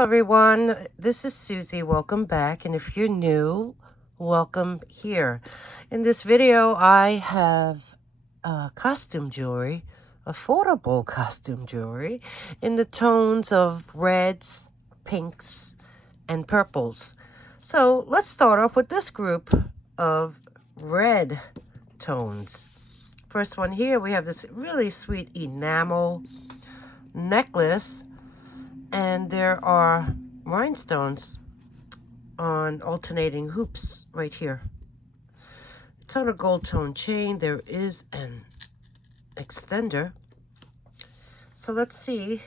everyone, this is Susie. Welcome back, and if you're new, welcome here. In this video, I have costume jewelry, affordable costume jewelry, in the tones of reds, pinks, and purples. So let's start off with this group of red tones. First one here, we have this really sweet enamel necklace, and there are rhinestones on alternating hoops right here. It's on a gold tone chain. There is an extender. So let's see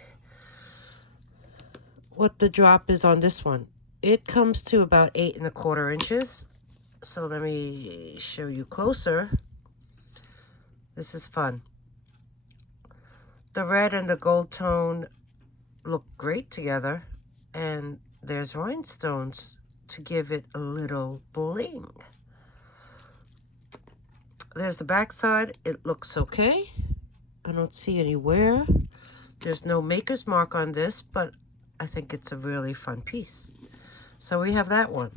what the drop is on this one. It comes to about 8¼ inches. So let me show you closer. This is fun. The red and the gold tone look great together, and there's rhinestones to give it a little bling. There's the back side. It looks okay. I don't see any wear. There's no maker's mark on this, but I think it's a really fun piece. So we have that one.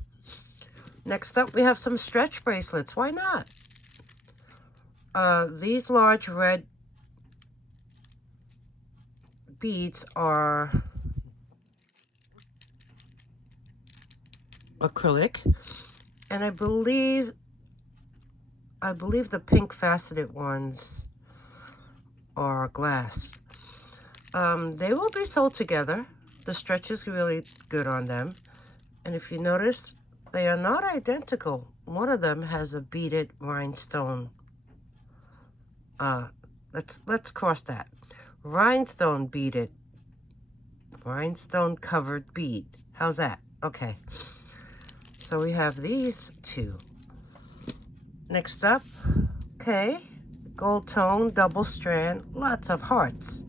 Next up, we have some stretch bracelets. Why not? These large red beads are acrylic, and I believe the pink faceted ones are glass. They will be sold together. The stretch is really good on them, and if you notice, they are not identical. One of them has a beaded rhinestone. Let's cross that. Rhinestone beaded, rhinestone covered bead. How's that? Okay. So we have these two. Next up, okay, gold tone, double strand, lots of hearts.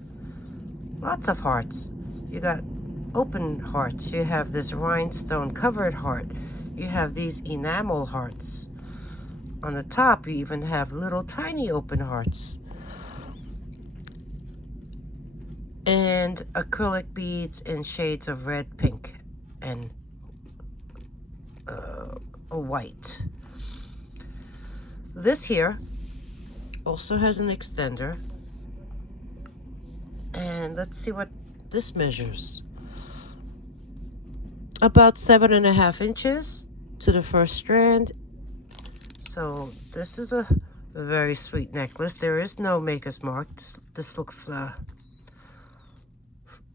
Lots of hearts. You got open hearts. You have this rhinestone covered heart. You have these enamel hearts. On the top, you even have little tiny open hearts. And acrylic beads in shades of red, pink, and a white. This here also has an extender, and let's see what this measures. About 7½ inches to the first strand. So this is a very sweet necklace. There is no maker's mark. This looks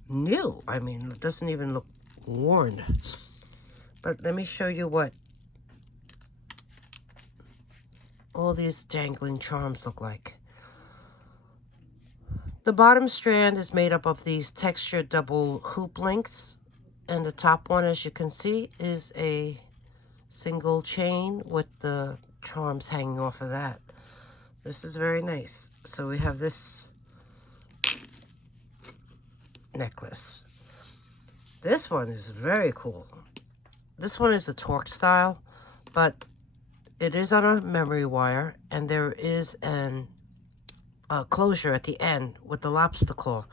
new. I mean, it doesn't even look worn. But let me show you what all these dangling charms look like. The bottom strand is made up of these textured double hoop links, and the top one, as you can see, is a single chain with the charms hanging off of that. This is very nice. So we have this necklace. This one is very cool. This one is a torque style, but it is on a memory wire, and there is a closure at the end with the lobster claw.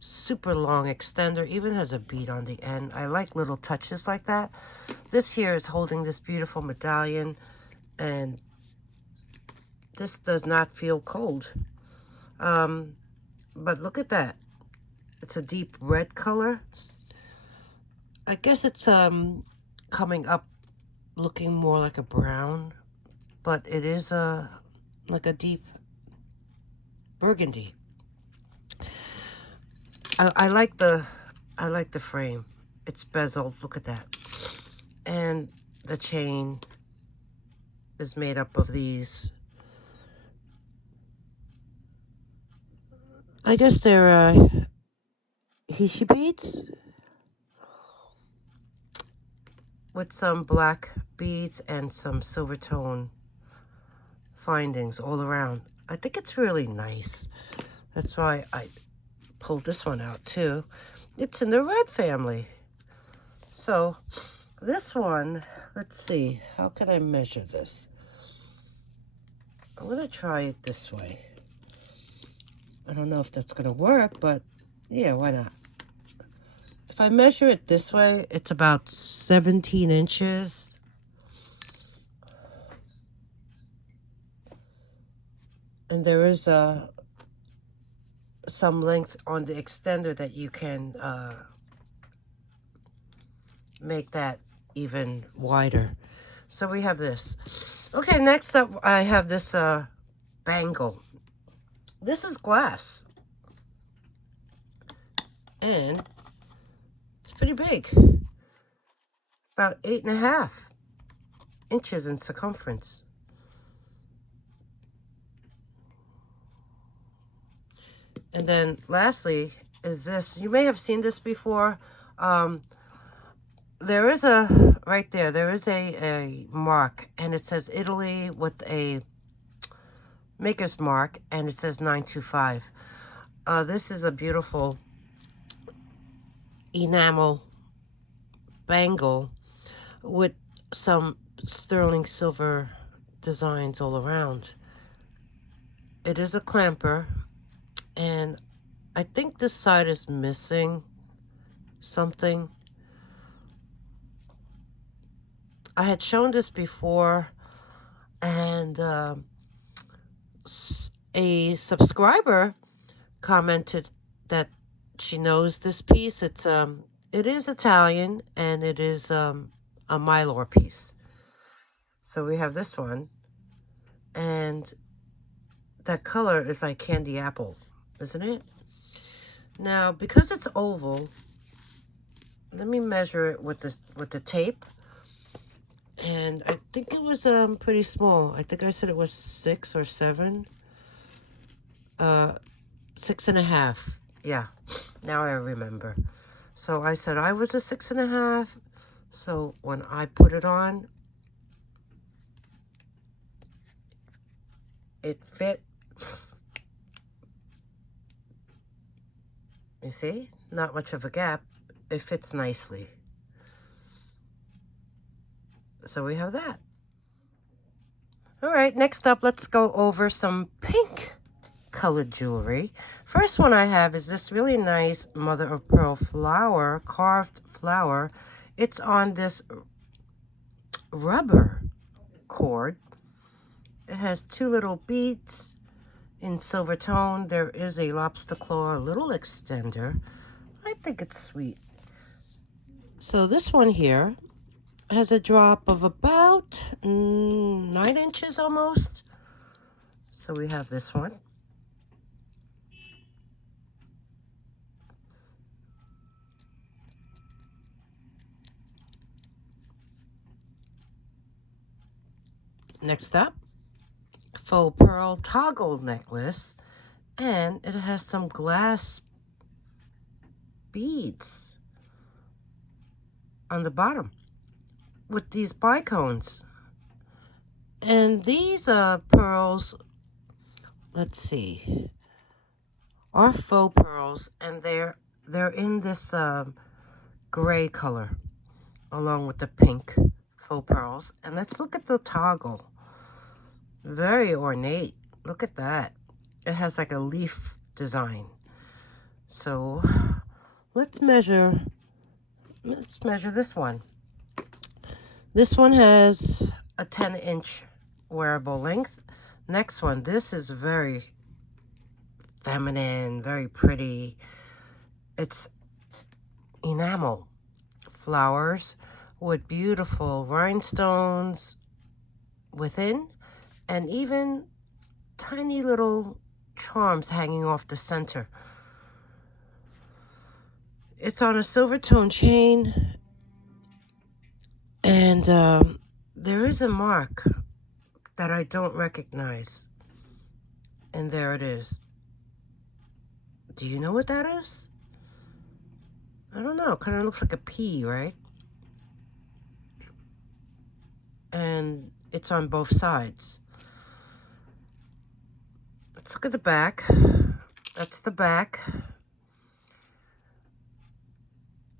Super long extender, even has a bead on the end. I like little touches like that. This here is holding this beautiful medallion, and this does not feel cold. But look at that. It's a deep red color. I guess it's coming up looking more like a brown, but it is like a deep burgundy. I like the frame. It's bezeled. Look at that. And the chain is made up of these. I guess they're Hishi beads with some black beads and some silver tone findings all around. I think it's really nice. That's why I pulled this one out too. It's in the red family. So this one, let's see, how can I measure this? I'm gonna try it this way. I don't know if that's gonna work, but yeah, why not? If I measure it this way, it's about 17 inches. And there is some length on the extender that you can make that even wider. So we have this. Okay, next up I have this bangle. This is glass. And it's pretty big. About 8.5 inches in circumference. And then lastly is this. You may have seen this before. There is a, right there, there is a mark, and it says Italy with a maker's mark, and it says 925. This is a beautiful enamel bangle with some sterling silver designs all around. It is a clamper, and I think this side is missing something. I had shown this before, and a subscriber commented that she knows this piece. It is Italian, and it is a mylar piece. So we have this one, and that color is like candy apple, isn't it? Now, because it's oval, let me measure it with the tape. And I think it was pretty small. I think I said it was 6 or 7. 6.5. Yeah, now I remember. So I said I was a 6.5. So when I put it on, it fit. You see? Not much of a gap. It fits nicely. So we have that. All right, next up, let's go over some pink colored jewelry. First one I have is this really nice mother of pearl flower, carved flower. It's on this rubber cord. It has 2 little beads in silver tone. There is a lobster claw little extender. I think it's sweet. So this one here has a drop of about 9 inches almost. So we have this one. Next up, faux pearl toggle necklace, and it has some glass beads on the bottom with these bicones. And these pearls, let's see, are faux pearls, and they're in this gray color along with the pink faux pearls. And let's look at the toggle. Very ornate. Look at that. It has like a leaf design. So let's measure this one. This one has a 10-inch wearable length. Next one, this is very feminine, very pretty. It's enamel flowers with beautiful rhinestones within, and even tiny little charms hanging off the center. It's on a silver tone chain, and there is a mark that I don't recognize. And there it is. Do you know what that is? I don't know. Kind of looks like a P, right? And it's on both sides. Let's look at the back. That's the back.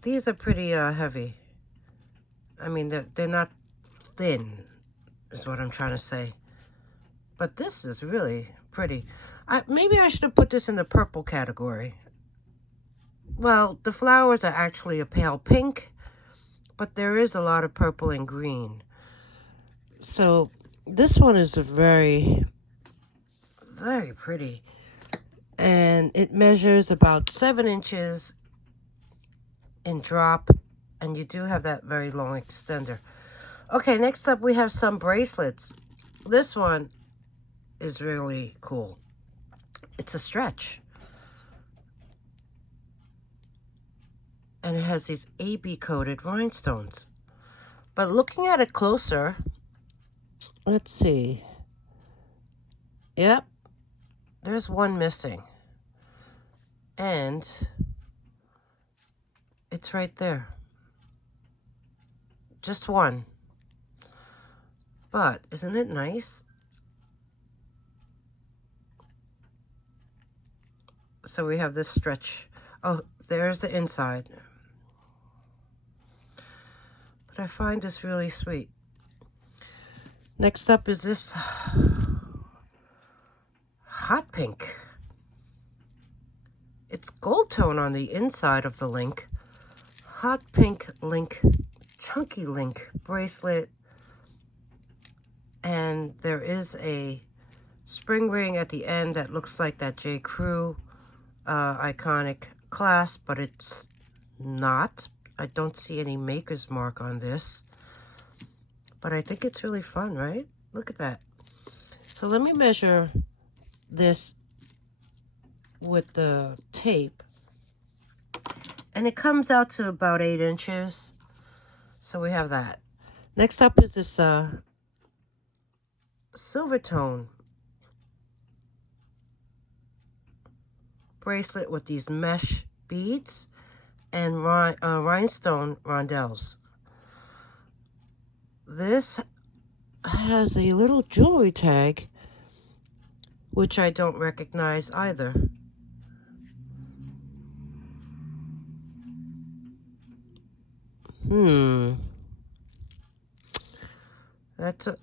These are pretty heavy. I mean, they're not thin, is what I'm trying to say. But this is really pretty. Maybe I should have put this in the purple category. well, the flowers are actually a pale pink, but there is a lot of purple and green. So this one is a very, very pretty. And it measures about 7 inches in drop, and you do have that very long extender. Okay, next up we have some bracelets. This one is really cool. It's a stretch. And it has these AB coated rhinestones. But looking at it closer, let's see. Yep, there's one missing. And it's right there. Just one. But isn't it nice? So we have this stretch. Oh, there's the inside. But I find this really sweet. Next up is this hot pink. It's gold tone on the inside of the link. Hot pink link, chunky link bracelet. And there is a spring ring at the end that looks like that J. Crew iconic clasp, but it's not. I don't see any maker's mark on this. But I think it's really fun, right? Look at that. So let me measure this with the tape. And it comes out to about 8 inches. So we have that. Next up is this silver tone bracelet with these mesh beads and rhinestone rondelles. This has a little jewelry tag, which I don't recognize either.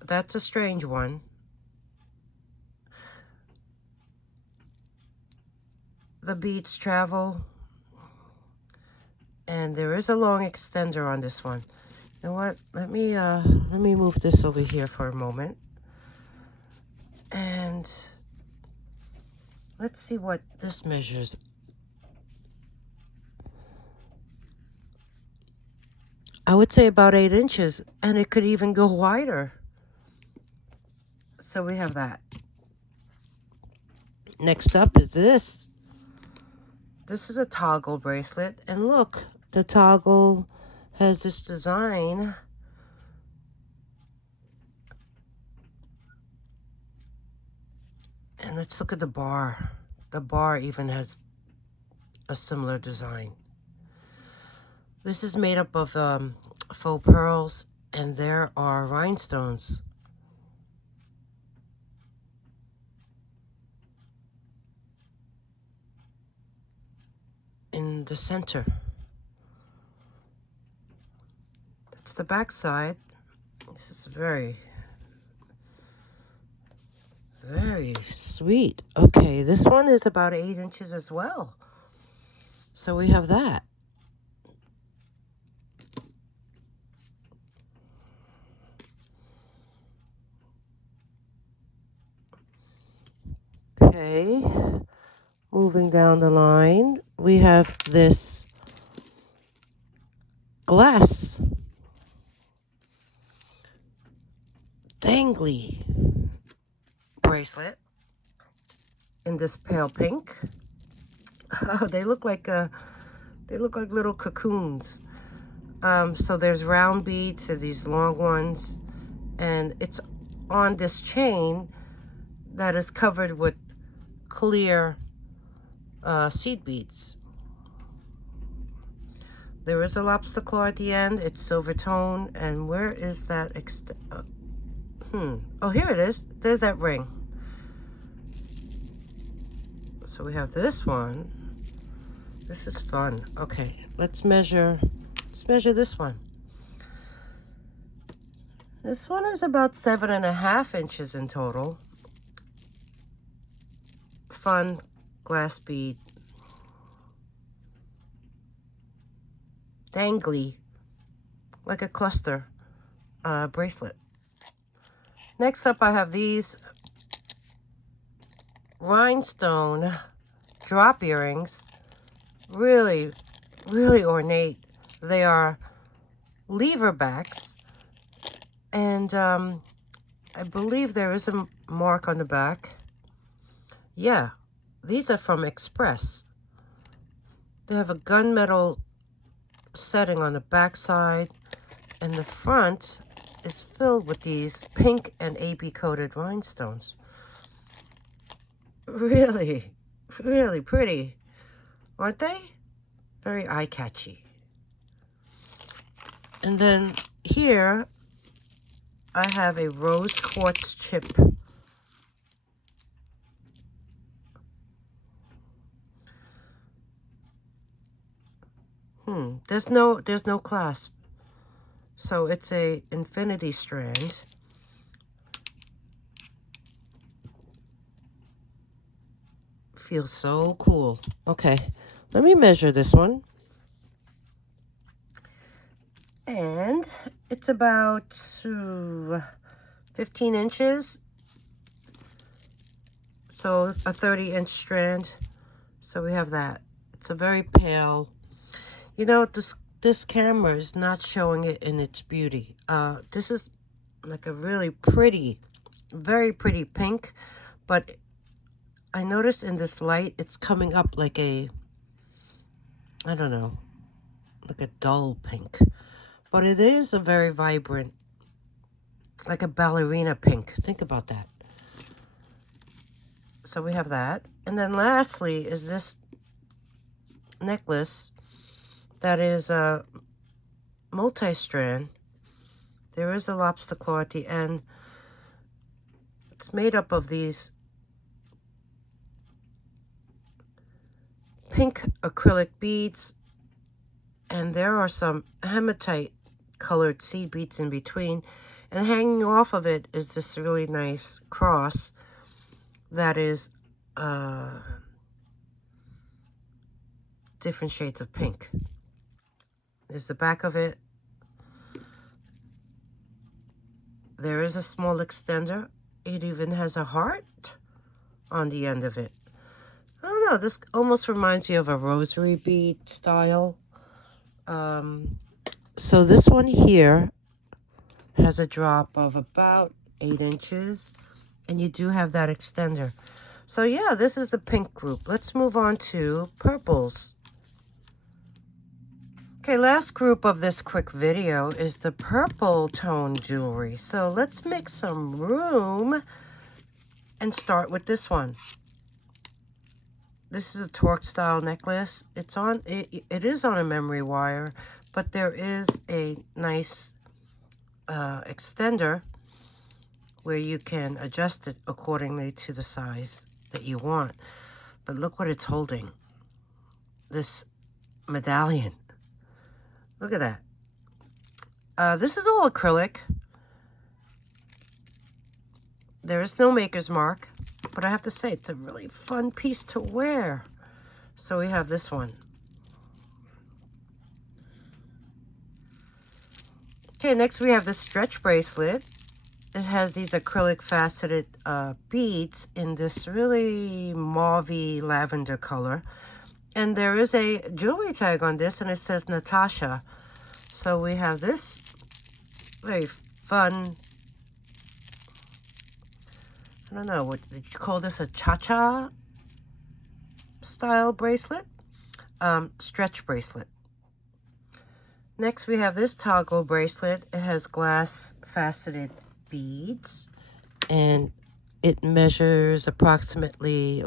That's a strange one. The beads travel, and there is a long extender on this one. You know what? Let me move this over here for a moment, and let's see what this measures. I would say about 8 inches, and it could even go wider. So we have that. Next up is this. This is a toggle bracelet, and look, the toggle has this design. And let's look at the bar. The bar even has a similar design. This is made up of faux pearls, and there are rhinestones. In the center. That's the back side. This is very, very sweet. Okay, this one is about 8 inches as well. So we have that. Okay, moving down the line, we have this glass dangly bracelet in this pale pink. Oh, they look like little cocoons. So there's round beads, so these long ones, and it's on this chain that is covered with clear seed beads. There is a lobster claw at the end. It's silver tone, and where is that? Oh, here it is. There's that ring. So we have this one. This is fun. Okay, let's measure this one. This one is about 7.5 inches in total. Fun glass bead. dangly, like a cluster bracelet. Next up, I have these rhinestone drop earrings. Really, really ornate. They are lever backs, and I believe there is a mark on the back. Yeah, these are from Express. They have a gunmetal setting on the back side, and the front is filled with these pink and AB coated rhinestones. Really, really pretty, aren't they? Very eye-catchy. And then here I have a rose quartz chip. There's no clasp. So it's a infinity strand. Feels so cool. Okay, let me measure this one. And it's about 15 inches. So a 30-inch strand. So we have that. It's a very pale. You know, this camera is not showing it in its beauty. This is like a really pretty, very pretty pink, but I noticed in this light, it's coming up like a, I don't know, like a dull pink. But it is a very vibrant, like a ballerina pink. Think about that. So we have that. And then lastly is this necklace that is a multi-strand. There is a lobster claw at the end. It's made up of these pink acrylic beads, and there are some hematite colored seed beads in between, and hanging off of it is this really nice cross that is different shades of pink. There's the back of it. There is a small extender. It even has a heart on the end of it. I don't know, this almost reminds me of a rosary bead style. So this one here has a drop of about 8 inches, and you do have that extender. So yeah, this is the pink group. Let's move on to purples. Okay, last group of this quick video is the purple tone jewelry. So let's make some room and start with this one. This is a torque style necklace. It is on a memory wire, but there is a nice extender where you can adjust it accordingly to the size that you want. But look what it's holding. This medallion. Look at that. This is all acrylic. There is no maker's mark, but I have to say it's a really fun piece to wear. So we have this one. Okay, next we have the stretch bracelet. It has these acrylic faceted beads in this really mauvey lavender color. And there is a jewelry tag on this, and it says NATASHA. So we have this very fun, I don't know, what did you call this, a cha-cha style bracelet? Stretch bracelet. Next we have this toggle bracelet. It has glass faceted beads, and it measures approximately,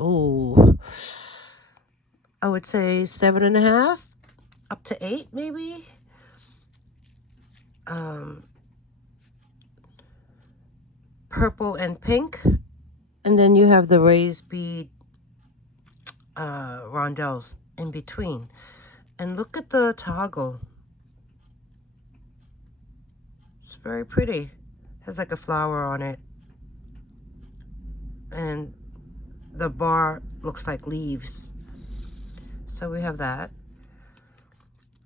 I would say 7.5 up to 8 maybe. Purple and pink, and then you have the raised bead rondelles in between. And look at the toggle. It's very pretty. Has like a flower on it, and the bar looks like leaves. So we have that.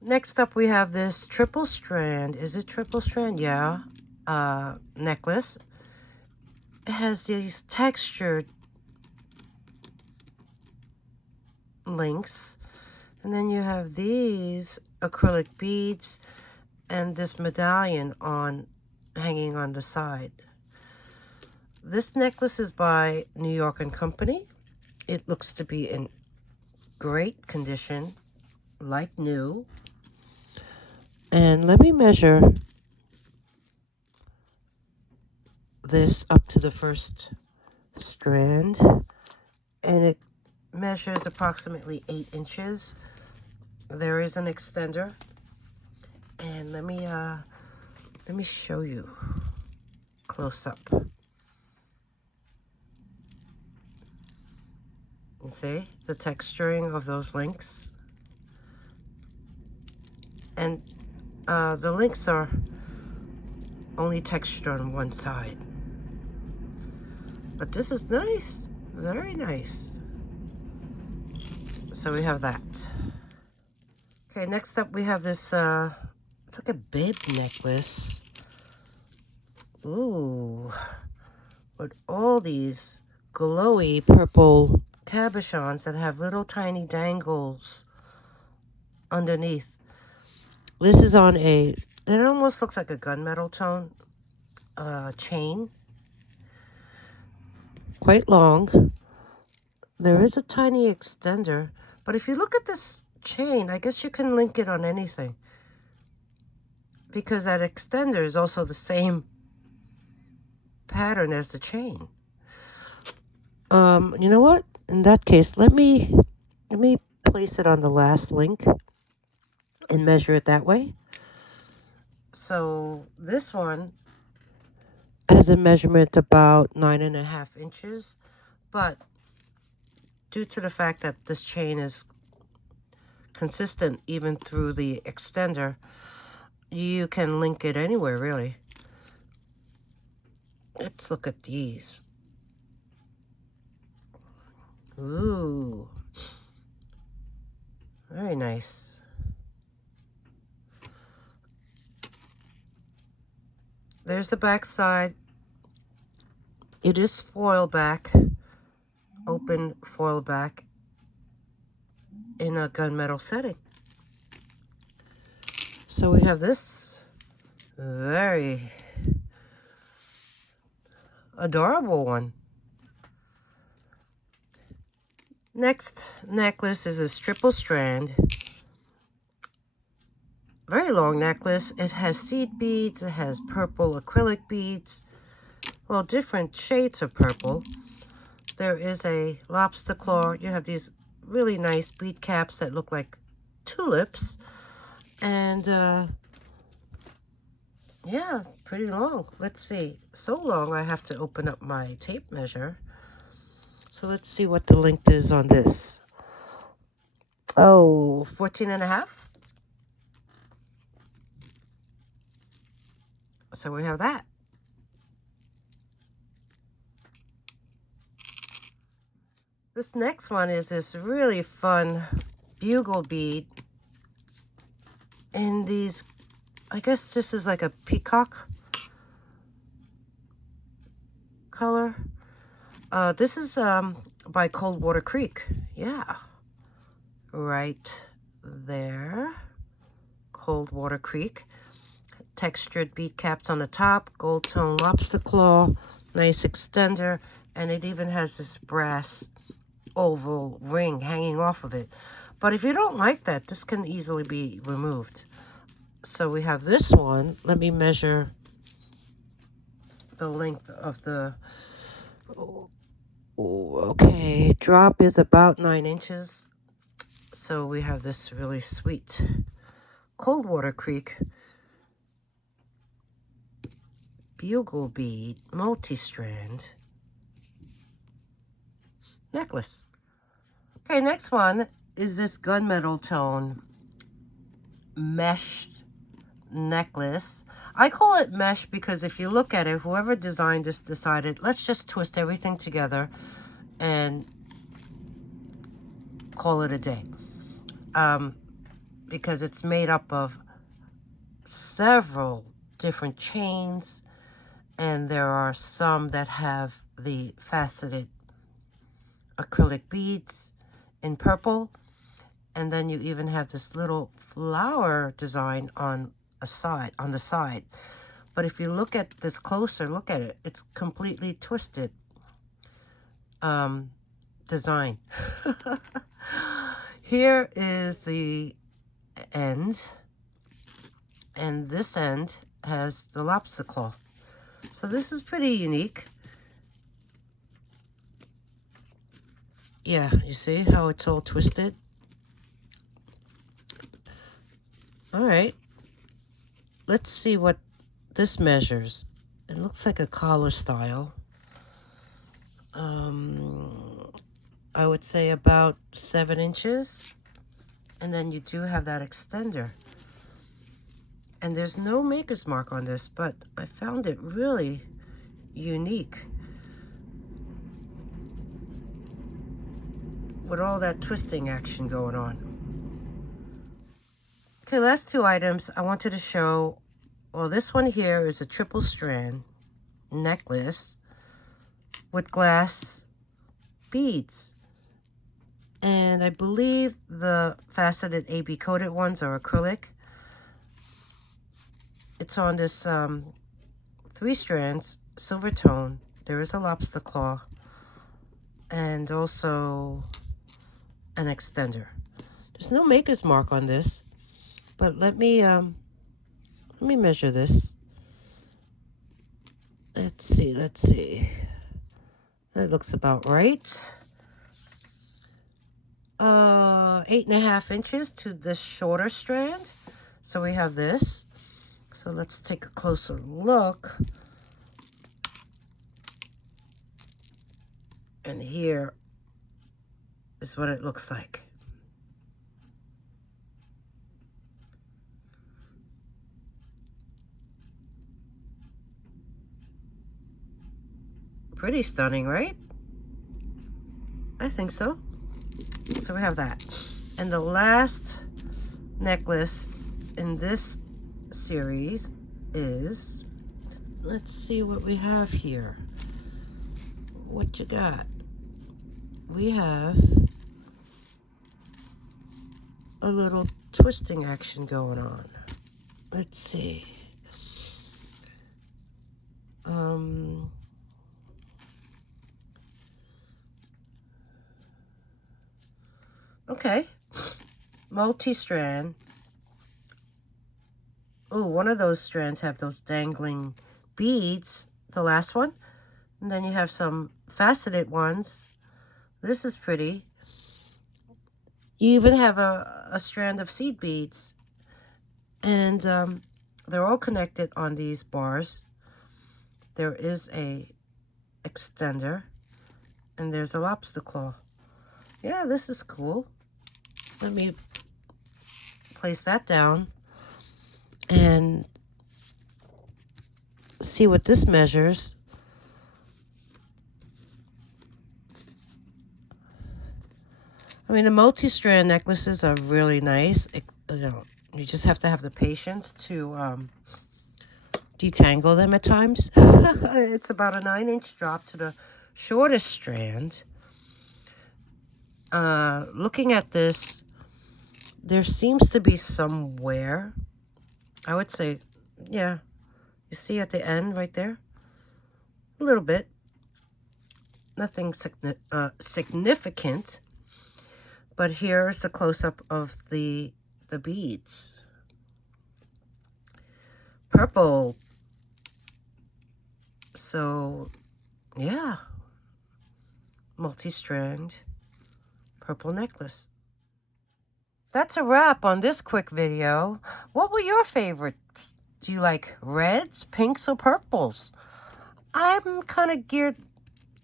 Next up, we have this triple strand. Is it triple strand? Yeah. Necklace. It has these textured links. And then you have these acrylic beads and this medallion hanging on the side. This necklace is by New York & Company. It looks to be in great condition, like new. And let me measure this up to the first strand. And it measures approximately 8 inches. There is an extender. And let me show you close up. You see the texturing of those links? And the links are only textured on one side. But this is nice, very nice. So we have that. Okay, next up we have this, it's like a bib necklace. Ooh, with all these glowy purple cabochons that have little tiny dangles underneath. This is on it almost looks like a gunmetal tone chain. Quite long. There is a tiny extender, but if you look at this chain, I guess you can link it on anything, because that extender is also the same pattern as the chain. You know what? In that case, let me place it on the last link and measure it that way. So this one has a measurement about 9.5 inches, but due to the fact that this chain is consistent even through the extender, you can link it anywhere, really. Let's look at these. Ooh, very nice. There's the back side. It is foil back, open foil back in a gunmetal setting. So we have this very adorable one. Next necklace is this triple strand. Very long necklace. It has seed beads. It has purple acrylic beads. Well, different shades of purple. There is a lobster claw. You have these really nice bead caps that look like tulips. And yeah, pretty long. Let's see. So long I have to open up my tape measure. So let's see what the length is on this. Oh, 14.5. So we have that. This next one is this really fun bugle bead in these, I guess this is like a peacock color. This is by Coldwater Creek. Yeah, right there. Coldwater Creek. Textured bead caps on the top, gold tone lobster claw, nice extender, and it even has this brass oval ring hanging off of it. But if you don't like that, this can easily be removed. So we have this one. Let me measure the length of the, okay, drop is about 9 inches. So we have this really sweet Coldwater Creek bugle bead multi-strand necklace. Okay, next one is this gunmetal tone mesh necklace. I call it mesh because if you look at it, whoever designed this decided, let's just twist everything together and call it a day. because it's made up of several different chains, and there are some that have the faceted acrylic beads in purple, and then you even have this little flower design on the side. But if you look at this closer, look at it, it's completely twisted design. Here is the end, and this end has the lobster claw. So this is pretty unique. Yeah, you see how it's all twisted? All right, let's see what this measures. It looks like a collar style. I would say about 7 inches. And then you do have that extender. And there's no maker's mark on this, but I found it really unique with all that twisting action going on. Okay, last 2 items I wanted to show. Well, this one here is a triple strand necklace with glass beads. And I believe the faceted AB coated ones are acrylic. It's on this 3 strands, silver tone. There is a lobster claw and also an extender. There's no maker's mark on this, but let me measure this. Let's see. That looks about right. 8.5 inches to this shorter strand. So we have this. So let's take a closer look. And here is what it looks like. Pretty stunning, right? I think so. So we have that. And the last necklace in this series is, let's see what we have here. What you got? We have a little twisting action going on. Let's see. Okay, multi-strand. Oh, one of those strands have those dangling beads, the last one. And then you have some faceted ones. This is pretty. You even have a strand of seed beads. And they're all connected on these bars. There is a extender. And there's a lobster claw. Yeah, this is cool. Let me place that down and see what this measures. I mean, the multi-strand necklaces are really nice. You just have to have the patience to detangle them at times. It's about a 9-inch drop to the shortest strand. Looking at this, there seems to be some wear. I would say, yeah, you see at the end right there? A little bit. Nothing significant. But here's the close-up of the beads. Purple. So, yeah. Multi-strand purple necklace. That's a wrap on this quick video. What were your favorites? Do you like reds, pinks, or purples? I'm kind of geared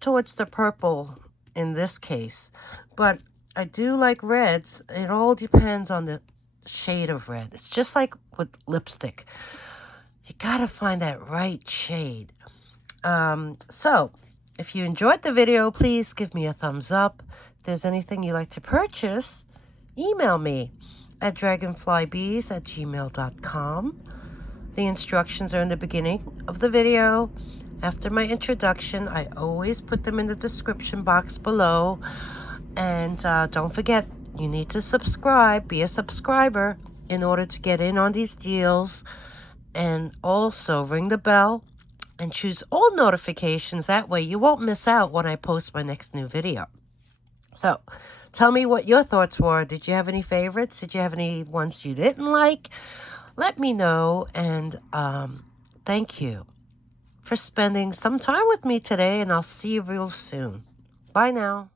towards the purple in this case, but I do like reds. It all depends on the shade of red. It's just like with lipstick. You gotta find that right shade. So, if you enjoyed the video, please give me a thumbs up. If there's anything you'd like to purchase, email me. at dragonflybees@gmail.com. The instructions are in the beginning of the video. After my introduction, I always put them in the description box below. And don't forget, you need to subscribe, be a subscriber in order to get in on these deals. And also ring the bell and choose all notifications. That way you won't miss out when I post my next new video. So tell me what your thoughts were. Did you have any favorites? Did you have any ones you didn't like? Let me know. And thank you for spending some time with me today. And I'll see you real soon. Bye now.